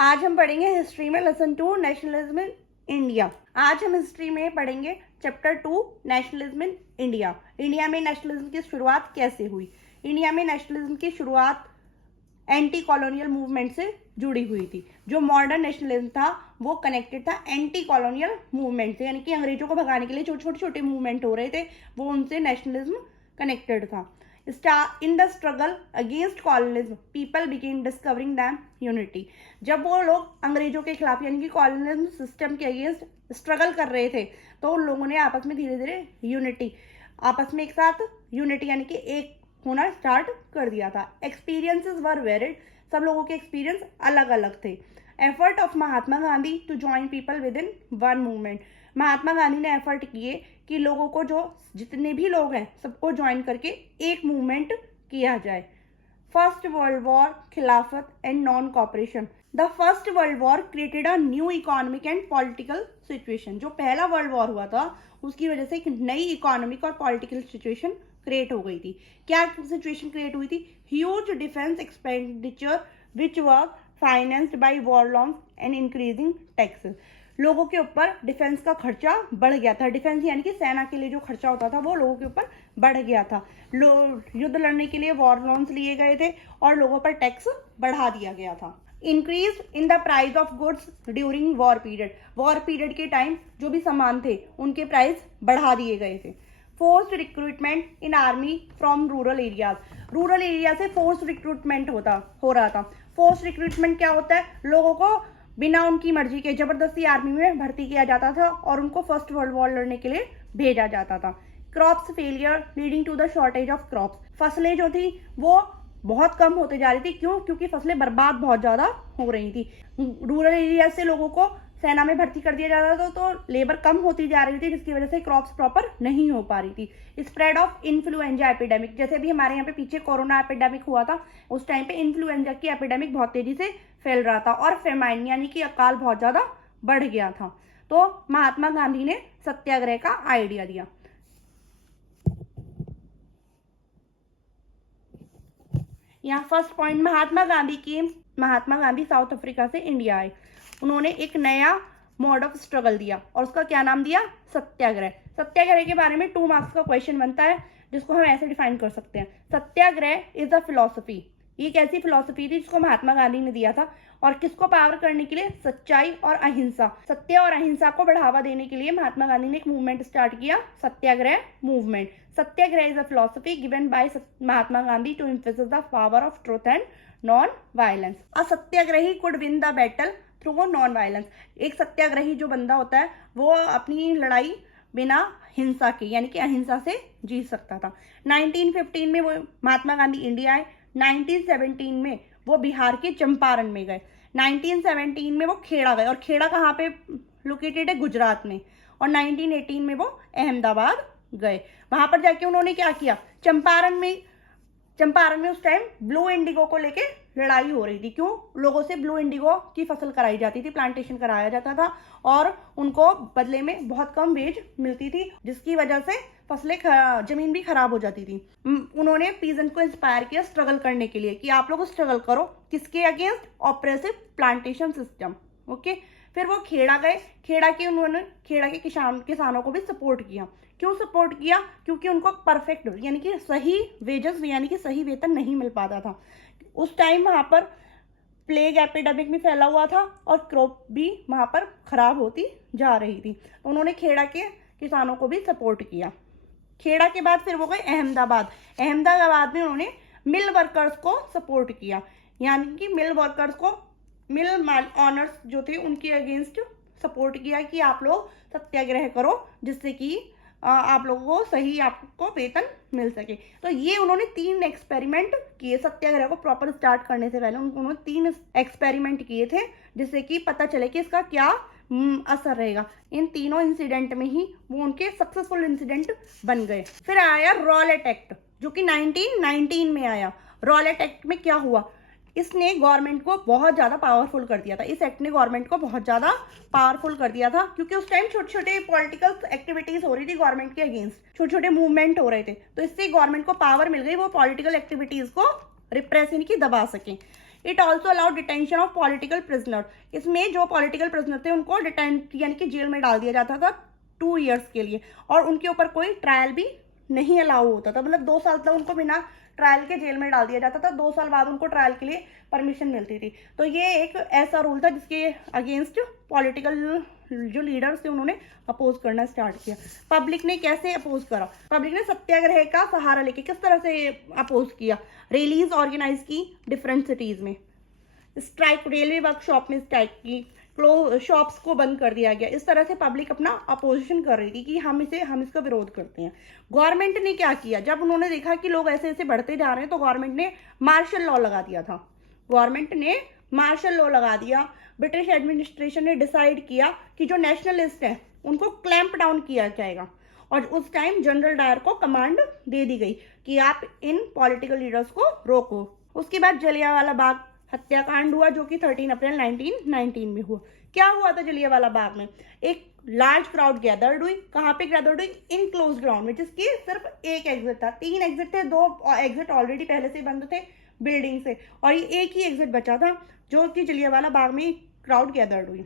आज हम पढ़ेंगे हिस्ट्री में लेसन 2 नेशनलिज्म इन इंडिया। आज हम हिस्ट्री में पढ़ेंगे chapter 2 nationalism in India. India में नेशनलिज्म की शुरुआत कैसे हुई। इंडिया में नेशनलिज्म की शुरुआत एंटी कॉलोनियल मूवमेंट से जुड़ी हुई थी। जो मॉडर्न नेशनलिज्म था वो कनेक्टेड था एंटी कॉलोनियल मूवमेंट से, यानी कि अंग्रेजों को भगाने के लिए छोटे छोटे मूवमेंट हो रहे थे, वो उनसे नेशनलिज्म कनेक्टेड था। In the struggle against colonialism, people began discovering them unity. जब वो लोग अंग्रेजों के खिलाफ यानी कि कॉलोनियलिज्म सिस्टम के अगेंस्ट स्ट्रगल कर रहे थे तो उन लोगों ने आपस में धीरे धीरे यूनिटी, आपस में एक साथ यूनिटी यानी कि एक होना स्टार्ट कर दिया था। एक्सपीरियंसेस वर वेरिड, सब लोगों के एक्सपीरियंस अलग अलग थे। Effort of Mahatma Gandhi to join people within one movement, Mahatma Gandhi ने एफर्ट किए कि लोगों को, जो जितने भी लोग हैं सबको ज्वाइन करके एक मूवमेंट किया जाए। फर्स्ट वर्ल्ड वॉर, खिलाफत and non cooperation. The first world war created a new economic and political situation. जो पहला वर्ल्ड वॉर हुआ था उसकी वजह से एक नई इकोनॉमिक और पॉलिटिकल सिचुएशन क्रिएट हो गई थी। क्या सिचुएशन क्रिएट हुई थी? Huge defence expenditure which was financed by war loans and increasing taxes. लोगों के ऊपर डिफेंस का खर्चा बढ़ गया था। डिफेंस यानी कि सेना के लिए जो खर्चा होता था वो लोगों के ऊपर बढ़ गया था। युद्ध लड़ने के लिए वॉर लॉन्स लिए गए थे और लोगों पर टैक्स बढ़ा दिया गया था। Increase in the price of goods during war period, war period के टाइम जो भी सामान थे उनके प्राइस बढ़ा दिए गए थे। Forced recruitment in army from rural areas, rural area से फोर्स रिक्रूटमेंट हो रहा था। फोर्स रिक्रूटमेंट क्या होता है? लोगों को बिना उनकी मर्जी के जबरदस्ती आर्मी में भर्ती किया जाता था और उनको फर्स्ट वर्ल्ड वॉर लड़ने के लिए भेजा जाता था। Crops failure leading to the shortage of crops, फसलें जो थी वो बहुत कम होते जा रही थी। क्यों? क्योंकि फसलें बर्बाद बहुत ज्यादा हो रही थी। रूरल एरिया से लोगों को सेना में भर्ती कर दिया जाता था तो लेबर कम होती जा रही थी, जिसकी वजह से क्रॉप्स प्रॉपर नहीं हो पा रही थी। स्प्रेड ऑफ इन्फ्लुएंजा एपिडेमिक, जैसे भी हमारे यहाँ पे पीछे कोरोना एपिडेमिक हुआ था उस टाइम पे इन्फ्लुएंजा की एपिडेमिक बहुत तेजी से फैल रहा था और फेमाइन यानी कि अकाल बहुत ज्यादा बढ़ गया था। तो महात्मा गांधी ने सत्याग्रह का आइडिया दिया। यहाँ first point, Mahatma Gandhi south Africa से इंडिया आए। उन्होंने एक नया मोड ऑफ स्ट्रगल दिया और उसका क्या नाम दिया? सत्याग्रह। सत्याग्रह के बारे में 2 मार्क्स का क्वेश्चन बनता है जिसको हम ऐसे डिफाइन कर सकते हैं। सत्याग्रह इज अ फिलॉसफी, ये एक ऐसी फिलॉसफी थी जिसको महात्मा गांधी ने दिया था और किसको पावर करने के लिए? सच्चाई और अहिंसा, सत्य और अहिंसा को बढ़ावा देने के लिए महात्मा गांधी ने एक मूवमेंट स्टार्ट किया, satyagraha movement. Satyagraha is a philosophy given by Mahatma Gandhi to emphasise the power of truth and non violence. A satyagrahi could win the battle through non violence, एक सत्याग्रही जो बंदा होता है वो अपनी लड़ाई बिना हिंसा के यानी कि अहिंसा से जीत सकता था। 1915 में वो महात्मा गांधी इंडिया आए। 1917 में वो बिहार के चंपारण में गए। 1917 में वो खेड़ा गए और खेड़ा कहाँ पे लोकेटेड है? गुजरात में। और 1918 में वो अहमदाबाद गए। वहां पर जाके उन्होंने क्या किया? चंपारण में उस टाइम ब्लू इंडिगो को लेके लड़ाई हो रही थी। क्यों? लोगों से ब्लू इंडिगो की फसल कराई जाती थी, प्लांटेशन कराया जाता था और उनको बदले में बहुत कम वेज मिलती थी, जिसकी वजह से फसलें जमीन भी खराब हो जाती थी। उन्होंने पीजेंट को इंस्पायर किया स्ट्रगल करने के लिए कि आप लोग स्ट्रगल करो, किसके against? Oppressive plantation system. Okay, फिर वो खेड़ा गए। उन्होंने खेड़ा के किसानों को भी सपोर्ट किया। क्यों सपोर्ट किया? क्योंकि उनको परफेक्ट यानी कि सही वेजेस यानी कि सही वेतन नहीं मिल पाता था। उस टाइम वहां पर प्लेग एपिडेमिक भी फैला हुआ था और क्रॉप भी वहां पर खराब होती जा रही थी। तो उन्होंने खेड़ा के किसानों को भी सपोर्ट किया। खेड़ा के बाद फिर वो गए अहमदाबाद। अहमदाबाद में उन्होंने मिल वर्कर्स को सपोर्ट किया, यानी कि मिल वर्कर्स को, मिल ऑनर्स जो थे उनके अगेंस्ट सपोर्ट किया कि आप लोग सत्याग्रह करो जिससे कि आप लोगों को सही आपको वेतन मिल सके। तो ये उन्होंने 3 एक्सपेरिमेंट किए सत्याग्रह को प्रॉपर स्टार्ट करने से पहले। उन्होंने 3 एक्सपेरिमेंट किए थे जिससे कि पता चले कि इसका क्या असर रहेगा। इन तीनों इंसिडेंट में ही वो उनके सक्सेसफुल इंसिडेंट बन गए। फिर आया रॉलेट एक्ट जो कि 1919 में आया। रॉलेट एक्ट में क्या हुआ? इसने गवर्नमेंट को बहुत ज़्यादा पावरफुल कर दिया था। इस एक्ट ने गवर्नमेंट को बहुत ज़्यादा पावरफुल कर दिया था क्योंकि उस टाइम छोटे छोटे पॉलिटिकल एक्टिविटीज हो रही थी गवर्नमेंट के अगेंस्ट, छोटे छोटे मूवमेंट हो रहे थे, तो इससे गवर्नमेंट को पावर मिल गई वो पॉलिटिकल एक्टिविटीज को रिप्रेस यानी कि दबा सके। It also allowed detention of political prisoner. इसमें जो पॉलिटिकल प्रिजनर थे उनको डिटेंट यानी कि जेल में डाल दिया जाता था 2 ईयर्स के लिए, और उनके ऊपर कोई ट्रायल भी नहीं अलाउ होता था। मतलब 2 साल तक उनको बिना ट्रायल के जेल में डाल दिया जाता था, 2 साल बाद उनको ट्रायल के लिए परमिशन मिलती थी। तो ये एक ऐसा रूल था जिसके अगेंस्ट पॉलिटिकल जो लीडर्स थे उन्होंने अपोज करना स्टार्ट किया। पब्लिक ने कैसे अपोज करा? पब्लिक ने सत्याग्रह का सहारा लेके किस तरह से अपोज किया? रैलीज ऑर्गेनाइज की डिफरेंट सिटीज में, स्ट्राइक, रेलवे वर्कशॉप में स्ट्राइक की, शॉप्स को बंद कर दिया गया। इस तरह से पब्लिक अपना अपोजिशन कर रही थी कि हम इसका विरोध करते हैं। गवर्नमेंट ने क्या किया? जब उन्होंने देखा कि लोग ऐसे ऐसे बढ़ते जा रहे हैं तो गवर्नमेंट ने मार्शल लॉ लगा दिया था। गवर्नमेंट ने मार्शल लॉ लगा दिया। ब्रिटिश एडमिनिस्ट्रेशन ने डिसाइड किया कि जो नेशनलिस्ट हैं उनको क्लैंप डाउन किया जाएगा, और उस टाइम जनरल डायर को कमांड दे दी गई कि आप इन पॉलिटिकल लीडर्स को रोको। उसके बाद जलियांवाला बाग हत्याकांड हुआ जो कि 13 अप्रैल 1919 में हुआ। क्या हुआ था जलियांवाला बाग में? एक लार्ज क्राउड गैदर्ड हुई। कहाँ पे गैदर्ड हुई? इन क्लोज ग्राउंड में, जिसकी सिर्फ एक एग्जिट था। 3 एग्जिट थे, 2 एग्जिट ऑलरेडी पहले से बंद थे बिल्डिंग से, और ये एक ही एग्जिट बचा था जो कि जलियांवाला बाग में क्राउड गैदर्ड हुई।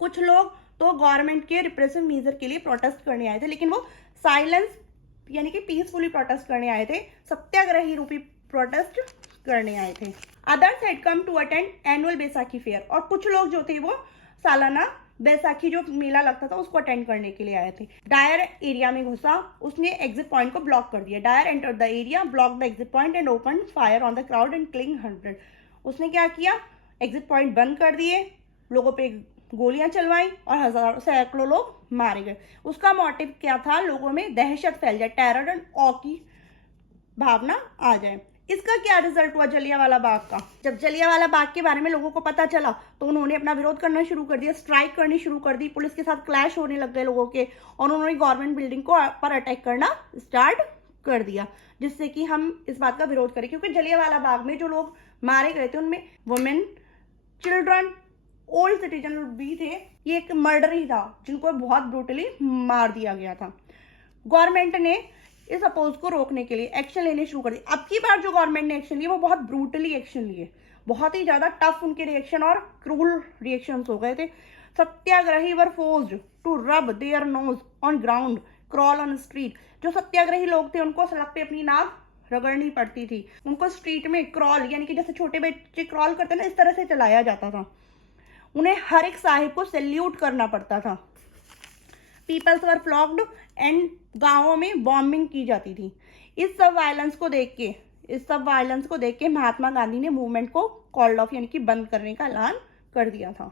कुछ लोग तो गवर्नमेंट के रिप्रेसिव मेजर के लिए प्रोटेस्ट करने आए थे, लेकिन वो साइलेंस यानी कि पीसफुली प्रोटेस्ट करने आए थे, सत्याग्रही रूपी प्रोटेस्ट करने आए थे। Others had come to attend annual Baisakhi fair, और कुछ लोग जो थे वो सालाना बैसाखी जो मेला लगता था उसको अटेंड करने के लिए आए थे। डायर एरिया में घुसा, उसने एग्जिट पॉइंट को ब्लॉक कर दिया। Dyer enter the area, block the exit point and open fire on the crowd and killing 100। उसने क्या किया? एग्जिट पॉइंट बंद कर दिए, लोगों पे गोलियां चलवाई और हजारों सैकड़ों लोग मारे गए। उसका मोटिव क्या था? लोगों में दहशत फैल जाए, टेरर एंड ऑ की भावना आ जाए। इसका क्या रिजल्ट हुआ जलियांवाला बाग का? जब जलियांवाला बाग के बारे में लोगों को पता चला तो उन्होंने अपना विरोध करना शुरू कर दिया, स्ट्राइक करनी शुरू कर दी, पुलिस के साथ क्लैश होने लग गए लोगों के, और उन्होंने गवर्नमेंट बिल्डिंग को पर अटैक करना स्टार्ट कर दिया, जिससे कि हम इस बात का विरोध करें। क्योंकि जलियांवाला बाग में जो लोग मारे गए थे उनमें वुमेन, चिल्ड्रन, ओल्ड सिटीजन भी थे। ये एक मर्डर ही था जिनको बहुत ब्रूटली मार दिया गया था। गवर्नमेंट ने इस अपोज को रोकने के लिए एक्शन लेने शुरू कर दिए। अब की बार जो गवर्नमेंट ने एक्शन लिए वो बहुत ब्रूटली एक्शन लिए, बहुत ही ज्यादा टफ उनके रिएक्शन और क्रूल रिएक्शंस हो गए थे। Satyagrahi were forced to rub their nose on ground, crawl on street. जो सत्याग्रही लोग थे उनको सड़क पे अपनी नाक रगड़नी पड़ती थी, उनको स्ट्रीट में क्रॉल यानी कि जैसे छोटे बच्चे क्रॉल करते ना, इस तरह से चलाया जाता था। उन्हें हर एक साहिब को सैल्यूट करना पड़ता था। पीपल्स वर फ्लॉग्ड एंड गांवों में बॉम्बिंग की जाती थी। इस सब वायलेंस को देख के महात्मा गांधी ने मूवमेंट को कॉल्ड ऑफ यानी कि बंद करने का ऐलान कर दिया था।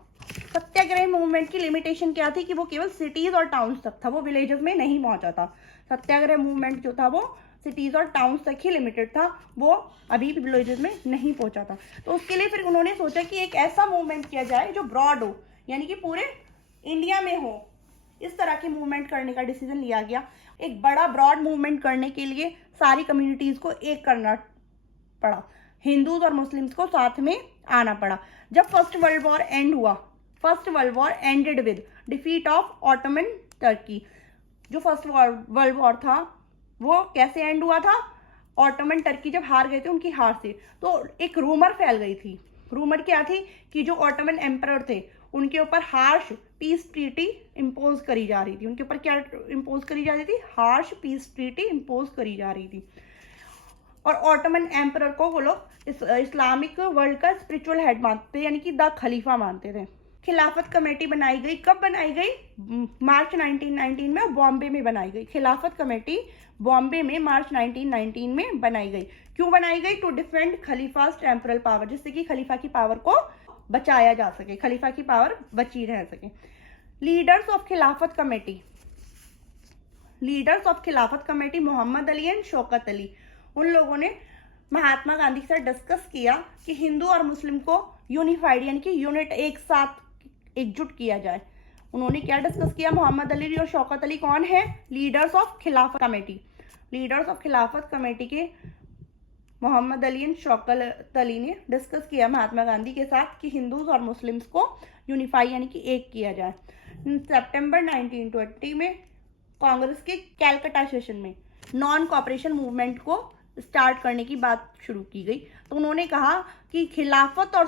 सत्याग्रह मूवमेंट की लिमिटेशन क्या थी कि वो केवल सिटीज और टाउन्स तक था, वो विलेजेस में नहीं पहुंचा था। सत्याग्रह मूवमेंट जो था वो सिटीज और टाउन्स तक ही लिमिटेड था, वो अभी भी विलेजेस में नहीं पहुंचा था। तो उसके लिए फिर उन्होंने सोचा कि एक ऐसा मूवमेंट किया जाए जो ब्रॉड हो, यानी कि पूरे इंडिया में हो। इस तरह के मूवमेंट करने का डिसीजन लिया गया। एक बड़ा ब्रॉड मूवमेंट करने के लिए सारी कम्युनिटीज को एक करना पड़ा, हिंदूज और मुस्लिम्स को साथ में आना पड़ा। जब फर्स्ट वर्ल्ड वॉर एंड हुआ, first world war ended with defeat of Ottoman Turkey. जो फर्स्ट वर्ल्ड वॉर था वो कैसे एंड हुआ था? ऑटोमन टर्की जब हार गए थे उनकी हार से, तो एक रूमर फैल गई थी। रूमर क्या थी कि जो ऑटोमन एम्परर थे उनके ऊपर हार्श पीस ट्रीटी इम्पोज करी जा रही थी। उनके ऊपर क्या इम्पोज करी जा रही थी? हार्श पीस ट्रीटी इम्पोज करी जा रही थी। और ऑटोमन एम्परर को वो लोग इस्लामिक वर्ल्ड का स्पिरिचुअल हेड मानते, यानी कि द खलीफा मानते थे। खिलाफत कमेटी बनाई गई। कब बनाई गई? मार्च 1919 में बॉम्बे में बनाई गई। खिलाफत कमेटी बॉम्बे में मार्च 1919 में बनाई गई। क्यों बनाई गई? टू डिफेंड खलीफास टेम्पोरल पावर, जिससे कि खलीफा की पावर को बचाया जा सके, खलीफा की पावर बची रह सके। लीडर्स ऑफ खिलाफत कमेटी मोहम्मद अली एंड शौकत अली। उन लोगों ने महात्मा गांधी के साथ डिस्कस किया कि हिंदू और मुस्लिम को यूनिफाइड यानी कि यूनिट एक साथ एकजुट किया जाए। उन्होंने क्या डिस्कस किया? मोहम्मद अली और शौकत अली कौन है? लीडर्स ऑफ खिलाफत कमेटी। लीडर्स ऑफ खिलाफत कमेटी के मोहम्मद अली एंड शौकत अली ने डिस्कस किया महात्मा गांधी के साथ कि हिंदूज और मुस्लिम्स को यूनिफाई यानी कि एक किया जाए। सितंबर 1920 में कांग्रेस के कैलकाटा सेशन में नॉन कॉपरेशन मूवमेंट को स्टार्ट करने की बात शुरू की गई। तो उन्होंने कहा कि खिलाफत और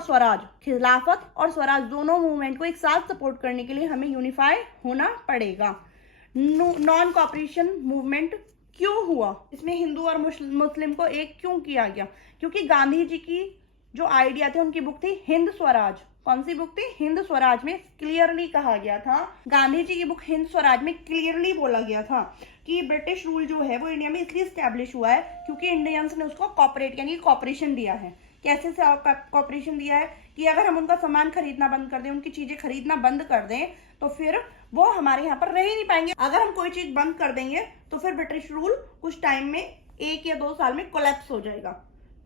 स्वराज दोनों मूवमेंट को एक साथ सपोर्ट करने के लिए हमें यूनिफाई होना पड़ेगा। नॉन कॉपरेशन मूवमेंट क्यों हुआ, इसमें हिंदू और मुस्लिम को एक क्यों किया गया? क्योंकि गांधी जी की जो आइडिया थे, उनकी बुक थी हिंद स्वराज। कौन सी बुक थी? हिंद स्वराज में क्लियरली कहा गया था, गांधी जी की बुक हिंद स्वराज में क्लियरली बोला गया था कि ब्रिटिश रूल जो है वो इंडिया में इसलिए स्टैब्लिश हुआ है क्योंकि इंडियंस ने उसको कॉपरेट यानी कॉपरेशन दिया है। कैसे कॉपरेशन दिया है कि अगर हम उनका सामान खरीदना बंद कर दें, उनकी चीजें खरीदना बंद कर दें, तो फिर वो हमारे यहाँ पर रह ही नहीं पाएंगे। अगर हम कोई चीज बंद कर देंगे तो फिर ब्रिटिश रूल कुछ टाइम में 1 या 2 साल में कोलैप्स हो जाएगा।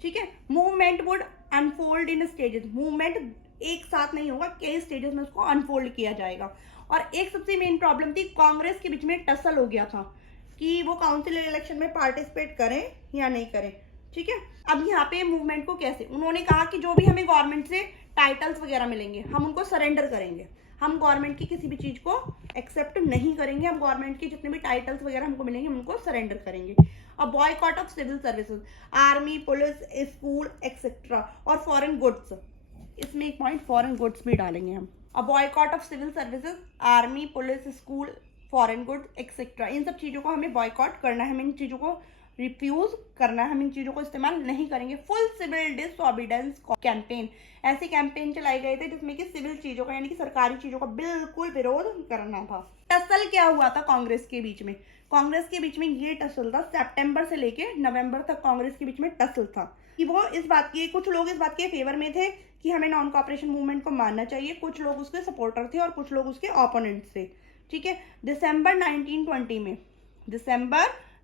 ठीक है। Movement would unfold in stages, movement एक साथ नहीं होगा, कई स्टेजेस में उसको अनफोल्ड किया जाएगा। और एक सबसे मेन प्रॉब्लम थी, कांग्रेस के बीच में टसल हो गया था कि वो काउंसिल इलेक्शन में पार्टिसिपेट करें या नहीं करें। ठीक है। अब यहाँ पे मूवमेंट को कैसे, उन्होंने कहा कि जो भी हमें गवर्नमेंट से टाइटल्स वगैरह मिलेंगे हम उनको सरेंडर करेंगे, हम गवर्नमेंट की किसी भी चीज को एक्सेप्ट नहीं करेंगे, हम गवर्नमेंट के जितने भी टाइटल्स वगैरह हमको मिलेंगे हम उनको सरेंडर करेंगे। A boycott of civil services, army, police, school etcetera और फॉरेन गुड्स, इसमें एक पॉइंट फॉरेन गुड्स भी डालेंगे हम। A boycott of civil services, army, police, school, foreign goods etcetera, इन सब चीजों को हमें बॉयकॉट करना है, हमें इन चीजों को रिफ्यूज करना है, हम इन चीजों को इस्तेमाल नहीं करेंगे। फुल सिविल डिसओबीडेंस कैंपेन, ऐसे कैंपेन चलाए गए थे जिसमें कि सिविल चीजों का यानी कि सरकारी चीजों का बिल्कुल विरोध करना था। टसल क्या हुआ था कांग्रेस के बीच में? कांग्रेस के बीच में ये टसल था, सितंबर से लेके नवंबर तक कांग्रेस के बीच में टसल था कि वो इस बात की, कुछ लोग इस बात के फेवर में थे कि हमें नॉन कॉपरेशन मूवमेंट को मानना चाहिए, कुछ लोग उसके सपोर्टर थे और कुछ लोग उसके ओपोनेंट्स थे। ठीक है। दिसंबर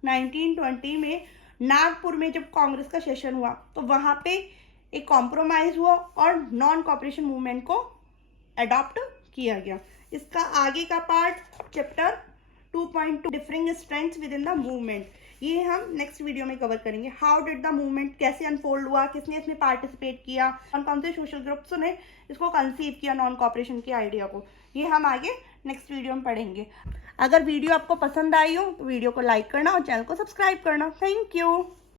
1920 में नागपुर में जब कांग्रेस का सेशन हुआ तो वहां पे एक कॉम्प्रोमाइज हुआ और नॉन कॉपरेशन मूवमेंट को अडॉप्ट किया गया। इसका आगे का part chapter 2.2 differing strengths with in the movement, ये हम नेक्स्ट वीडियो में कवर करेंगे। हाउ डिड द मूवमेंट, कैसे अनफोल्ड हुआ, किसने इसमें पार्टिसिपेट किया, कौन कौन से सोशल ग्रुप्स ने इसको कंसीव किया नॉन कॉपरेशन के आइडिया को, ये हम आगे नेक्स्ट वीडियो में पढ़ेंगे। अगर वीडियो आपको पसंद आई हो तो वीडियो को लाइक करना और चैनल को सब्सक्राइब करना। Thank you.